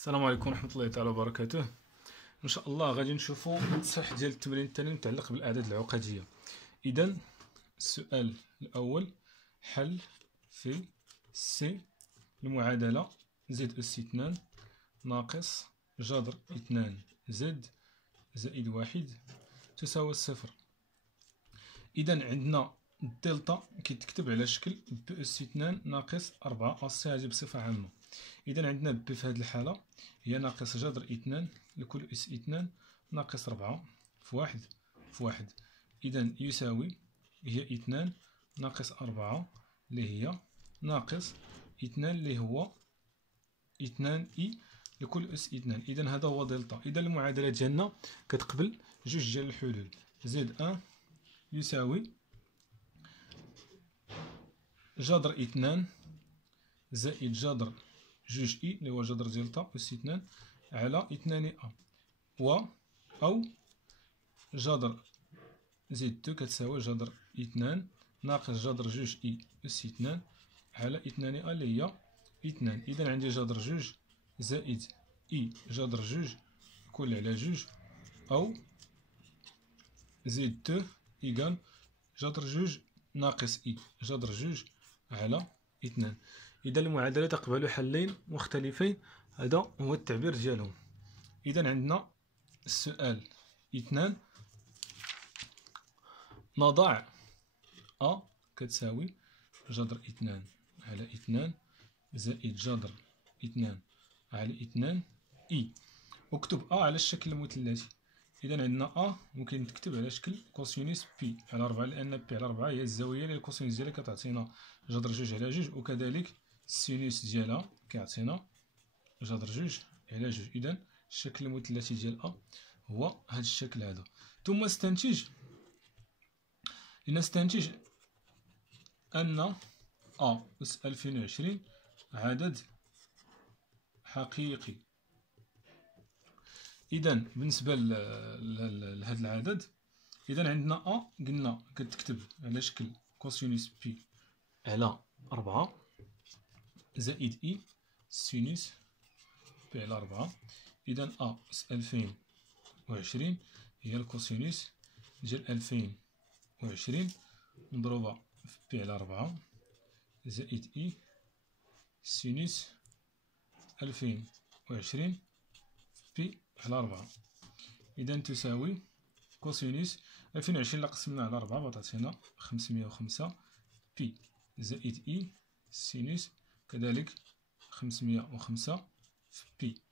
السلام عليكم ورحمة الله تعالى وبركاته. ان شاء الله غادي نشوفوا التصحيح ديال التمرين الثاني المتعلق بالاعداد العقديه. اذا السؤال الاول: حل في سي المعادله زد اس 2 ناقص جذر 2 زد زائد 1 تساوي صفر. اذا عندنا الدلتا كيتكتب على شكل بي اس 2 ناقص 4 اس هذه بصفه عامه. اذا عندنا بي في هذه الحاله هي ناقص جذر 2 لكل اس 2 ناقص 4 في 1 في 1. اذا يساوي هي 2 ناقص 4 اللي هي ناقص 2 اللي هو 2 اي لكل اس 2. اذا هذا هو دلتا. اذا المعادله ديالنا كتقبل جوج ديال الحلول. زد 1 يساوي جذر 2 زائد جذر جوج اي اللي هو جذر دلتا اس 2 على 2 ا و او جذر زد 2 كتساوي جذر 2 ناقص جذر جوج اي اس 2 على 2 ا اللي هي 2. اذا عندي جذر جوج زائد اي جذر جوج كل على جوج او زد 2 ايكال جذر جوج ناقص اي جذر جوج على 2. اذا المعادله تقبل حلين مختلفين، هذا هو التعبير ديالهم. اذا عندنا السؤال 2: نضع ا كتساوي جذر 2 على 2 زائد جذر 2 على 2 اي. اكتب ا على الشكل المثلثي. اذا عندنا ا ممكن تكتب على شكل كوسينوس بي على 4 لان بي على 4 هي الزاويه اللي الكوسينوس ديالها كتعطينا جذر جوج على جوج، وكذلك السينوس ديالها كيعطينا جذر جوج على جوج. اذا الشكل المثلثي ديال ا هو هذا الشكل هذا. ثم لنستنتج ان ا اس 2020 عدد حقيقي. اذا بالنسبه لهذا العدد، اذا عندنا ا قلنا كتكتب على شكل كوسينوس بي على 4 زائد اي سينوس بي على 4. اذا ا اس 2020 هي الكوسينوس ديال 2020 مضروبه في بي على 4 زائد اي سينوس 2020 في بي على 4. اذا تساوي كوسينوس 2020 لا قسمنا على 4 تعطينا 505 بي زائد اي سينوس كذلك 505 في بي.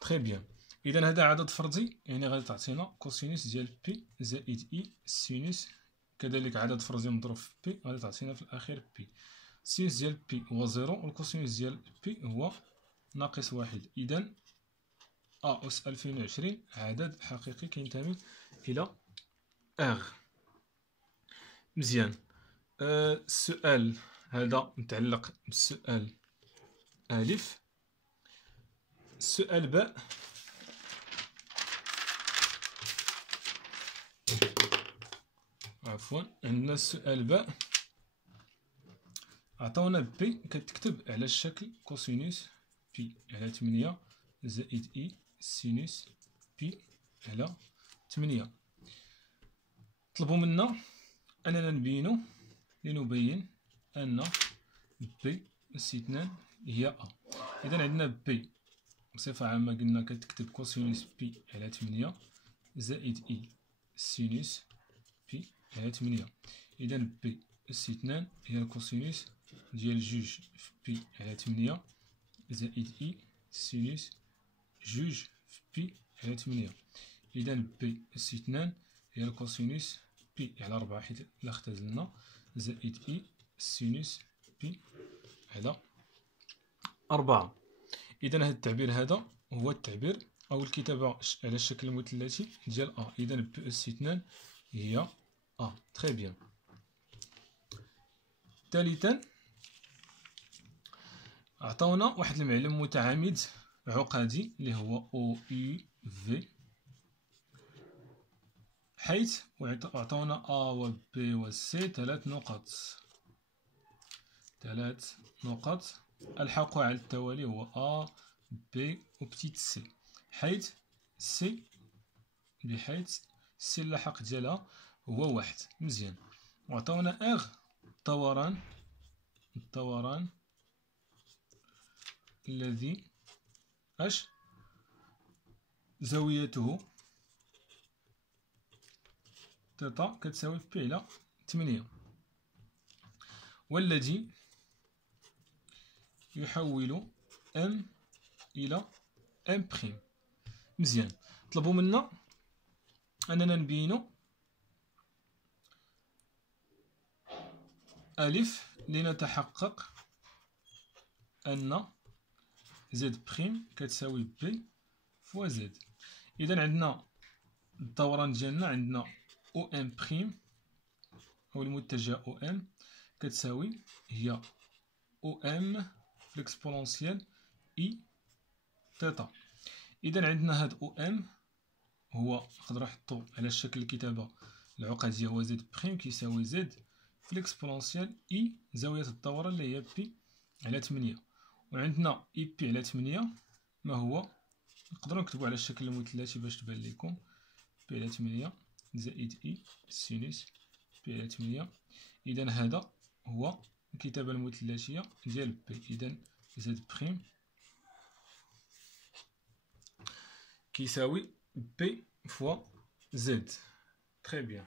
تري بيان. اذا هذا عدد فردي، يعني غادي تعطينا كوسينوس ديال بي زائد اي سينوس كذلك عدد فردي مضروب في بي غادي تعطينا في الاخير بي. السينوس ديال بي هو 0 والكوسينوس ديال بي هو ناقص 1. اذا ا اس 2020 عدد حقيقي كينتمي الى ار. مزيان. السؤال هذا متعلق بالسؤال الف. السؤال باء: عفوا عندنا السؤال باء عطاونا بي كتكتب على الشكل كوسينوس بي على 8 زائد اي سينوس بي على 8. طلبوا منا اننا لنبين ان بي اس 2 هي ا. اذا عندنا بي بصفه عامه قلنا كتكتب كوسينوس بي على 8 زائد اي سينوس بي على 8. اذا بي اس 2 هي الكوسينوس ديال جوج في بي على 8 زائد اي سينوس جوج في بي على 8. اذا بي اس 2 هي الكوسينوس بي على 4 حيت لا اختزلنا زائد اي سينوس بي على 4. اذا هذا التعبير هذا هو التعبير او الكتابه على الشكل المثلثي ديال ا. اذا بي اس 2 هي ا. تري بيان. ثالثا عطاونا واحد المعلم متعامد عقدي اللي هو او اي في، حيث عطاونا ا و بي و سي ثلاث نقط ألحقها على التوالي هو أ بي و بتيت سي، حيث سي اللحاق ديالها هو واحد. مزيان. وعطاونا اغ الدوران الذي زاويته تيتا كتساوي بي على 8، والذي يحول ام الى ام بريم. مزيان. طلبوا منا اننا نبينو الف لنتحقق ان زد بريم كتساوي بي فوا زد. اذا عندنا الدوران ديالنا، عندنا او ام بريم او المتجه او ام كتساوي هي او ام في الاكسبونونسيال اي تيتا. اذا عندنا هاد او ام هو نقدروا نحطو على شكل الكتابه العقديه هو زد بريم كيساوي زد في الاكسبونونسيال اي زاويه الدوران اللي هي بي على 8. وعندنا اي بي على 8 ما هو، نقدروا نكتبوا على الشكل المثلثي باش تبان لكم، بي على 8 زائد اي سينوس بي على 8. اذا هذا هو الكتابه المثلثيه ديال بي. اذا زد بريم كيساوي بي فوا زد. تري بيان.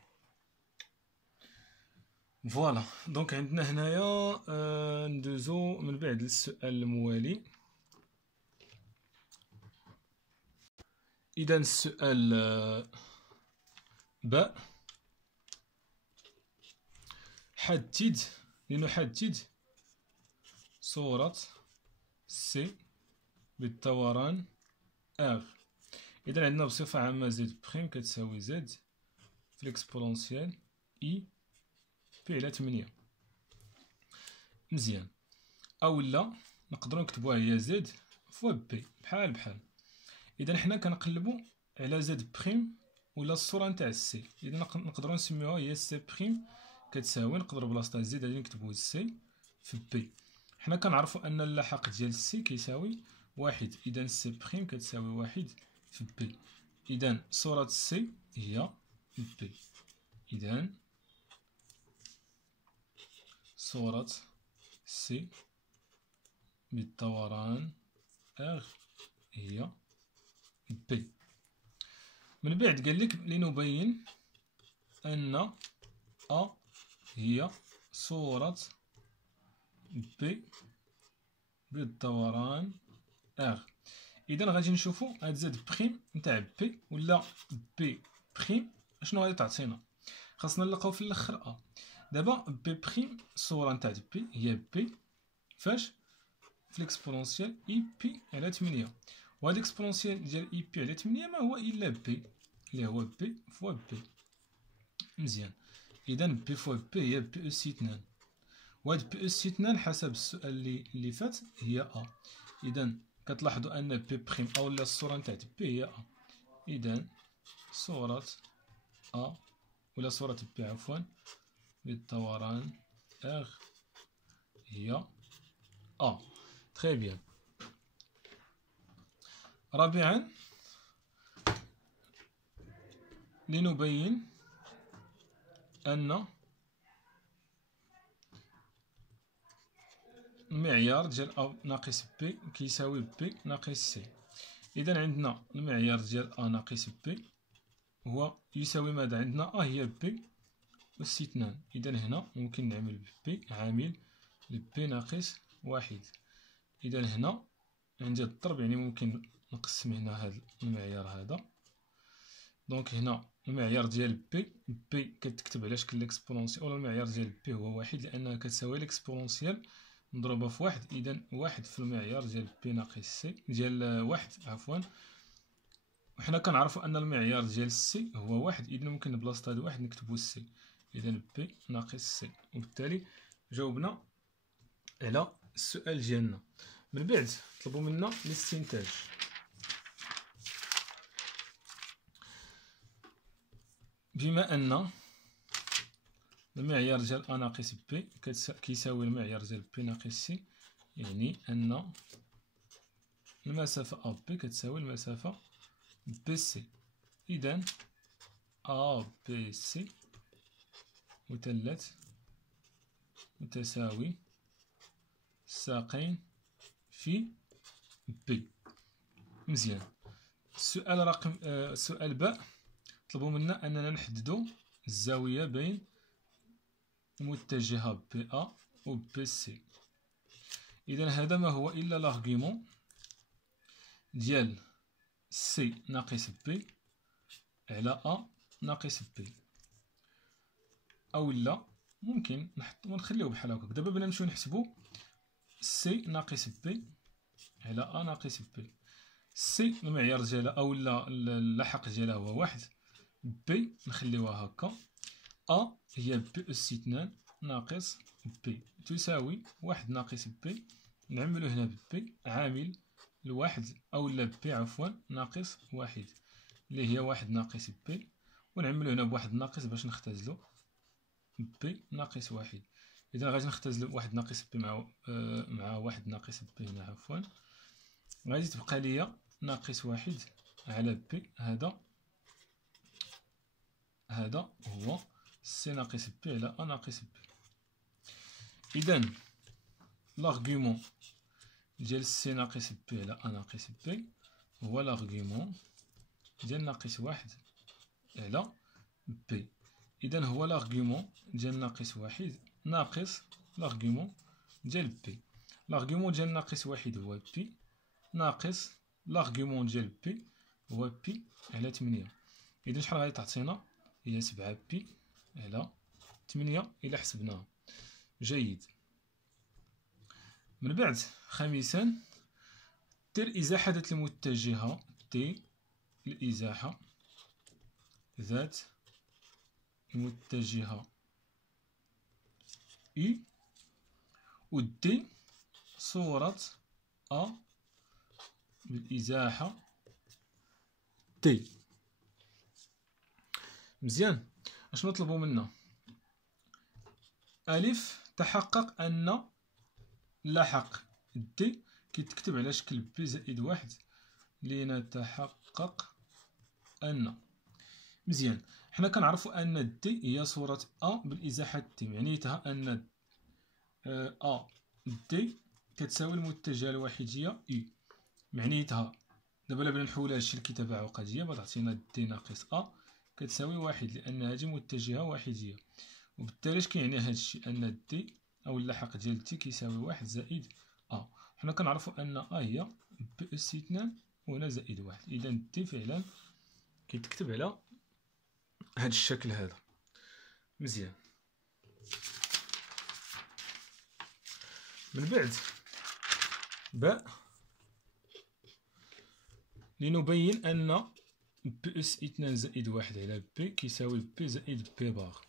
فوالا. دونك عندنا هنايا ندوزو من بعد للسؤال الموالي. اذا السؤال باء، لنحدد صورة سي بالدوران ار. إذا عندنا بصفة عامة زد بريم كتساوي زد في الاكسبونونسيال اي بي على 8. مزيان. أولا نقدرو نكتبوها هي زد فوا بي بحال. إذا حنا كنقلبو على زد بريم ولا الصورة نتاع سي. إذا نقدرو نسميوها هي سي بريم كتساوي، نقدرو بلاصتها زد غادي نكتبو سي في بي. حنا كنعرفو أن اللاحق ديال سي كيساوي واحد. إذا سي بريم كتساوي واحد في بي. إذا صورة سي هي بي. إذا صورة سي بالدوران ار هي بي. من بعد قال لك لنبين أن أ هي صورة بي بالدوران ار. إذا غادي نشوفو هاد زد بريم نتاع بي ولا بي بريم شنو غادي تعطينا. خاصنا نلقاو في الاخر ا. دابا بي بريم الصورة نتاع بي هي بي فاش في الاكسبونونسيال اي بي على 8. وهاد الاكسبونونسيال ديال اي بي على 8 ما هو الا بي اللي هو بي فوا بي. مزيان. اذا بي فوا بي هي بي اس 2. وهاد بي اس 2 حسب السؤال اللي فات هي ا. اذا كتلاحظوا ان بي بريم اولا الصوره نتاع بي هي ا. اذا صوره ا ولا صوره بي عفوا بالدوران ار هي ا. تري بيان. رابعا لنبين أن المعيار ديال أ ناقص بي كيساوي بي ناقص سي. إذا عندنا المعيار ديال أ ناقص بي هو يساوي ماذا؟ عندنا أ هي بي أس 2. إذا هنا ممكن نعمل بي عامل لبي ناقص واحد. إذا هنا عندي الضرب يعني ممكن نقسم هنا هذا المعيار هذا. دونك هنا المعيار ديال بي كتكتب على شكل الاكسبونونسيال، ولا المعيار ديال بي هو واحد لأنها كتساوي الاكسبونونسيال مضروبة في واحد. إذا واحد في المعيار ديال بي ناقص سي ديال واحد عفوا. وحنا كنعرفو أن المعيار ديال سي هو واحد. إذا ممكن بلاصة هاد واحد نكتبو سي. إذا بي ناقص سي. وبالتالي جاوبنا على السؤال ديالنا. من بعد طلبوا منا الاستنتاج. بما أن المعيار ديال أ ناقص بي كيساوي المعيار ديال بي ناقص سي، يعني أن المسافة أ بي كتساوي المسافة بي سي. إذا أ بي سي مثلث متساوي الساقين في بي. مزيان. السؤال رقم السؤال باء طلبوا منا أننا نحددوا الزاوية بين متجهة بي أ و بي سي. إذا هذا ما هو إلا لارغيمون ديال سي ناقص بي على أ ناقص بي، أو لا ممكن ونخليوه بحال هكاك. دابا بلا نمشيو نحسبو سي ناقص بي على أ ناقص بي. سي المعيار ديالها أو لا اللحق ديالها هو واحد، بي نخليوها هكا، أ هي بي أس 2 ناقص بي تساوي واحد ناقص بي، نعملو هنا بي عامل الواحد أو لا بي عفوا ناقص واحد اللي هي واحد ناقص بي، ونعملو هنا بواحد ناقص باش نختزلو بي ناقص واحد. إذا غادي نختزلو واحد ناقص بي مع واحد ناقص بي هنا عفوا، غادي تبقى ليا ناقص واحد على بي. هذا هو سي ناقص بي على أ ناقص بي. إذا لارغيومون ديال سي ناقص بي على أ ناقص بي هو لارغيومون ديال ناقص واحد على بي. إذا هو لارغيومون ديال ناقص واحد ناقص لارغيومون ديال بي. لارغيومون ديال ناقص واحد هو بي ناقص لارغيومون ديال بي هو بي على 8. إذا شحال غادي تعطينا؟ هي 7 بي على 8 إلا حسبناها. جيد. من بعد خامسا دير إزاحة المتجهة تي، الإزاحة ذات المتجهة إي، ودي صورة أ بالإزاحة تي. مزيان. اش نطلبوا منا؟ ألف تحقق أن لاحق دي كيتكتب على شكل بي زائد واحد لنتحقق أن. مزيان. حنا كنعرفوا أن دي هي صورة أ بالإزاحة تي، معنيتها أن أ دي كتساوي المتجهة الوحيدية إي. معنيتها دابا بلا نحولها لشي الكتابة عقدية غتعطينا دي ناقص أ كتساوي واحد، لأن هذه متجهة وحيدية. وبالتالي اش كيعني هذا الشيء؟ أن دي أو اللحق ديال تي كيساوي واحد زائد أ. حنا كنعرفو أن أ هي بي أس 2 وهنا زائد واحد. إذا دي فعلا كيتكتب على هذا الشكل هذا. مزيان. من بعد باء لنبين أن بي أس 2 زائد واحد على بي كيساوي بي زائد بي بار،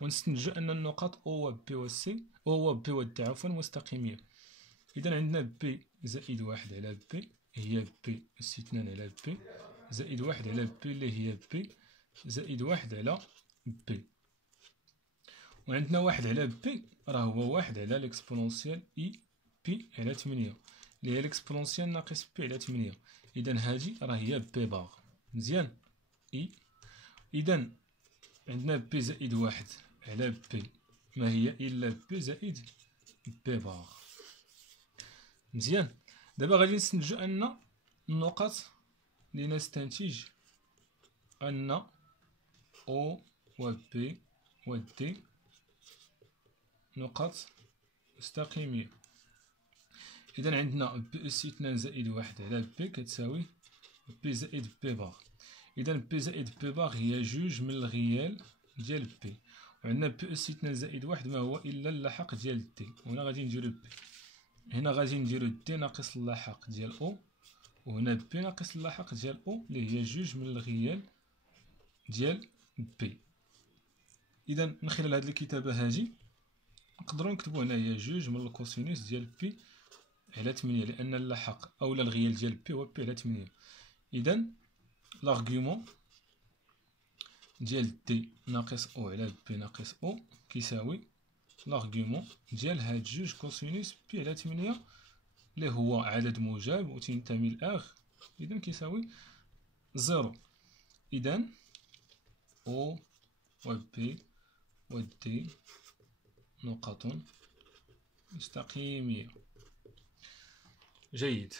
ونستنتج أن النقاط أو و بي و سي أو و بي و دي عفوا مستقيمية. إذا عندنا بي زائد واحد على بي هي بي أس 2 على بي زائد واحد على بي اللي هي بي زائد واحد على بي، وعندنا واحد على بي راه هو واحد على ليكسبونونسيال إي بي على 8 اللي هي ليكسبونونسيال ناقص بي على 8. إذا هذه راه هي بي بار. مزيان. إي. إذا عندنا بي زائد واحد على بي ما هي إلا بي زائد بي بار. مزيان. دابا غادي نستنتجو أن النقط لنستنتج أن أو و بي و دي نقط مستقيمية. إذا عندنا بي أس 2 زائد واحد على بي كتساوي بي زائد بي بار. إذا بي زائد بي بار هي جوج من الغيال ديال بي، وعندنا بي أس 2 زائد واحد ما هو إلا اللحق ديال دي. وهنا غادي نديرو بي، هنا غادي نديرو دي ناقص اللحق ديال أو، وهنا بي ناقص اللحق ديال أو اللي هي جوج من الغيال ديال بي. إذا من خلال هاد الكتابة هادي نقدروا نكتبوا هنايا جوج من الكوسينوس ديال بي على 8، لأن اللحق أولا الغيال ديال بي هو بي على 8. إذا لارغيومون ديال دي ناقص أو على بي ناقص أو كيساوي لارغيومون ديال هاد جوج كوسينوس بي على 8 اللي هو عدد موجب وتنتمي لآخ، إذا كيساوي 0. إذا O و B و D نقط مستقيمية. جيد.